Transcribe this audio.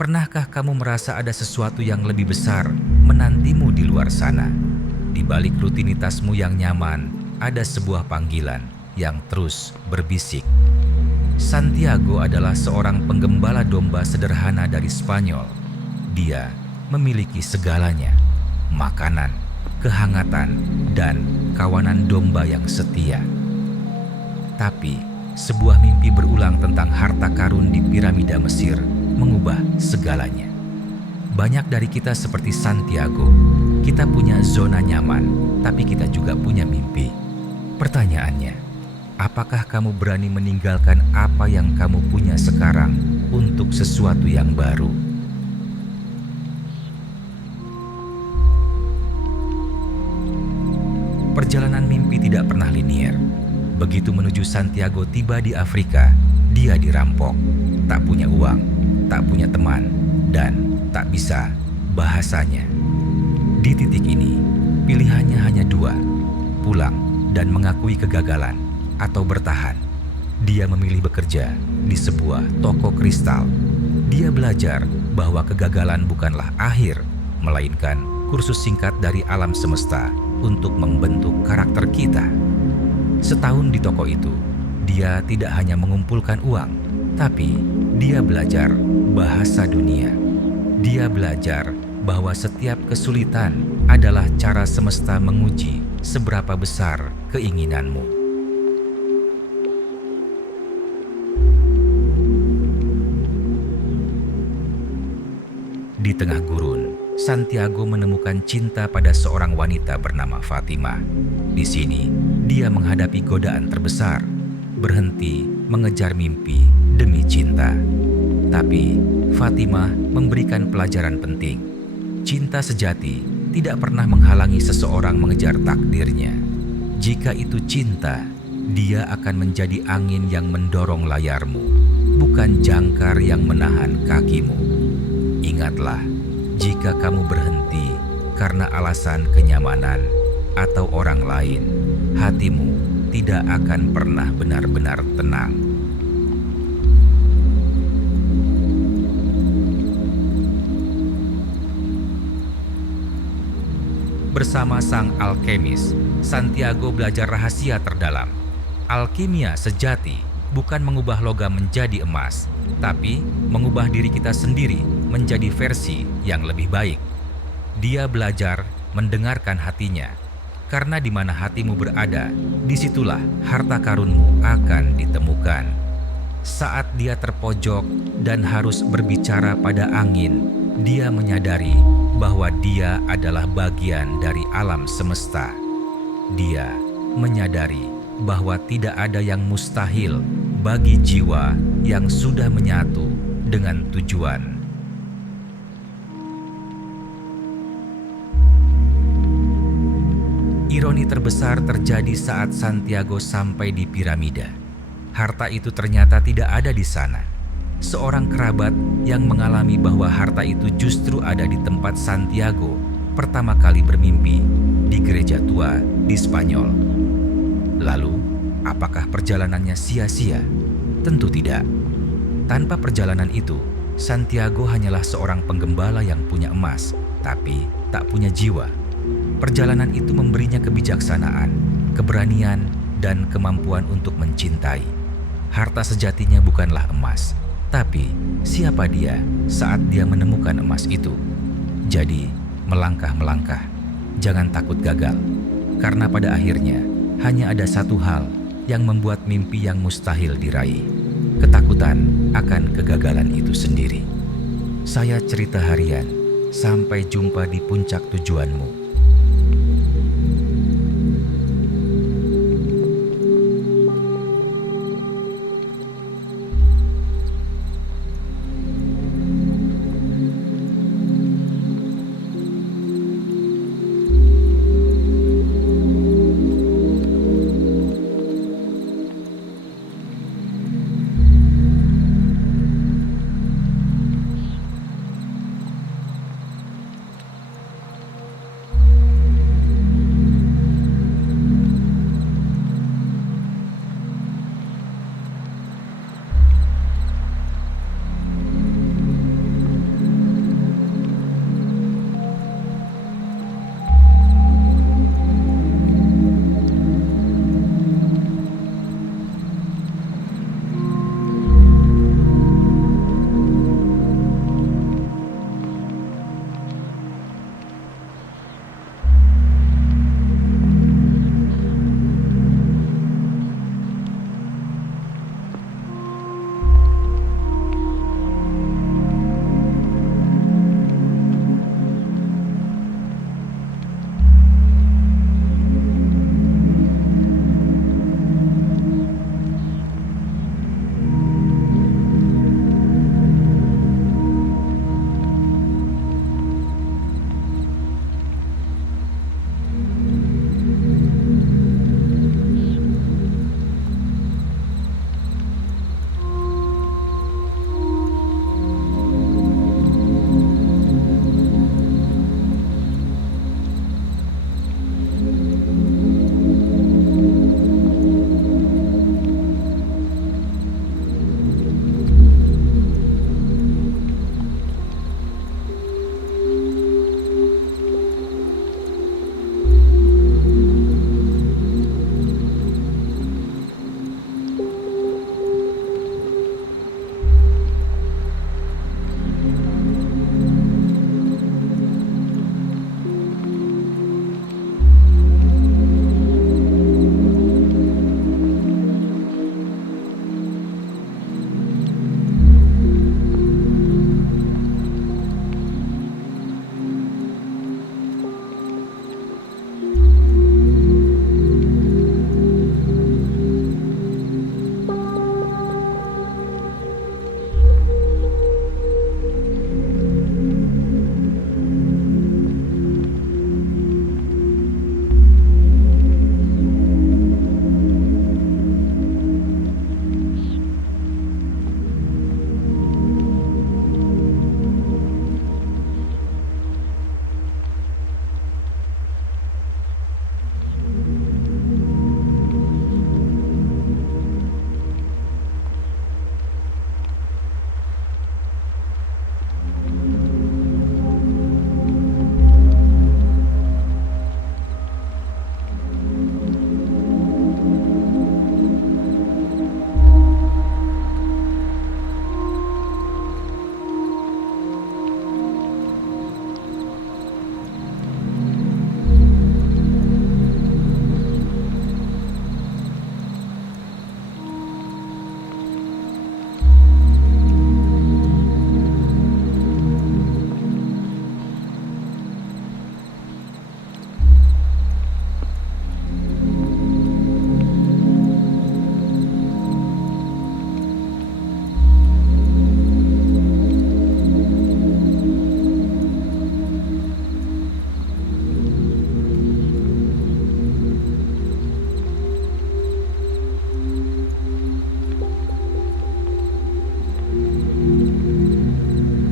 Pernahkah kamu merasa ada sesuatu yang lebih besar menantimu di luar sana? Di balik rutinitasmu yang nyaman, ada sebuah panggilan yang terus berbisik. Santiago adalah seorang penggembala domba sederhana dari Spanyol. Dia memiliki segalanya: makanan, kehangatan, dan kawanan domba yang setia. Tapi, sebuah mimpi berulang tentang harta karun di piramida Mesir mengubah segalanya. Banyak dari kita seperti Santiago. Kita punya zona nyaman, tapi kita juga punya mimpi. Pertanyaannya, apakah kamu berani meninggalkan apa yang kamu punya sekarang untuk sesuatu yang baru? Perjalanan mimpi tidak pernah linier. Begitu menuju Santiago tiba di Afrika, dia dirampok. Tak punya uang, tak punya teman, dan tak bisa bahasanya. Di titik ini, pilihannya hanya dua: pulang dan mengakui kegagalan, atau bertahan. Dia memilih bekerja di sebuah toko kristal. Dia belajar bahwa kegagalan bukanlah akhir, melainkan kursus singkat dari alam semesta untuk membentuk karakter kita. Setahun di toko itu, dia tidak hanya mengumpulkan uang, tapi dia belajar bahasa dunia. Dia belajar bahwa setiap kesulitan adalah cara semesta menguji seberapa besar keinginanmu. Di tengah gurun, Santiago menemukan cinta pada seorang wanita bernama Fatima. Di sini, dia menghadapi godaan terbesar: berhenti mengejar mimpi demi cinta. Tapi Fatima memberikan pelajaran penting. Cinta sejati tidak pernah menghalangi seseorang mengejar takdirnya. Jika itu cinta, dia akan menjadi angin yang mendorong layarmu, bukan jangkar yang menahan kakimu. Ingatlah, jika kamu berhenti karena alasan kenyamanan atau orang lain, hatimu tidak akan pernah benar-benar tenang. Bersama sang alkemis, Santiago belajar rahasia terdalam. Alkimia sejati bukan mengubah logam menjadi emas, tapi mengubah diri kita sendiri menjadi versi yang lebih baik. Dia belajar mendengarkan hatinya, karena di mana hatimu berada, disitulah harta karunmu akan ditemukan. Saat dia terpojok dan harus berbicara pada angin, dia menyadari bahwa dia adalah bagian dari alam semesta. Dia menyadari bahwa tidak ada yang mustahil bagi jiwa yang sudah menyatu dengan tujuan. Ironi terbesar terjadi saat Santiago sampai di piramida. Harta itu ternyata tidak ada di sana. Seorang kerabat yang mengalami bahwa harta itu justru ada di tempat Santiago pertama kali bermimpi, di gereja tua di Spanyol. Lalu, apakah perjalanannya sia-sia? Tentu tidak. Tanpa perjalanan itu, Santiago hanyalah seorang penggembala yang punya emas, tapi tak punya jiwa. Perjalanan itu memberinya kebijaksanaan, keberanian, dan kemampuan untuk mencintai. Harta sejatinya bukanlah emas, tapi siapa dia saat dia menemukan emas itu. Jadi, melangkah-melangkah, jangan takut gagal, karena pada akhirnya hanya ada satu hal yang membuat mimpi yang mustahil diraih: ketakutan akan kegagalan itu sendiri. Saya Cerita Harian, sampai jumpa di puncak tujuanmu.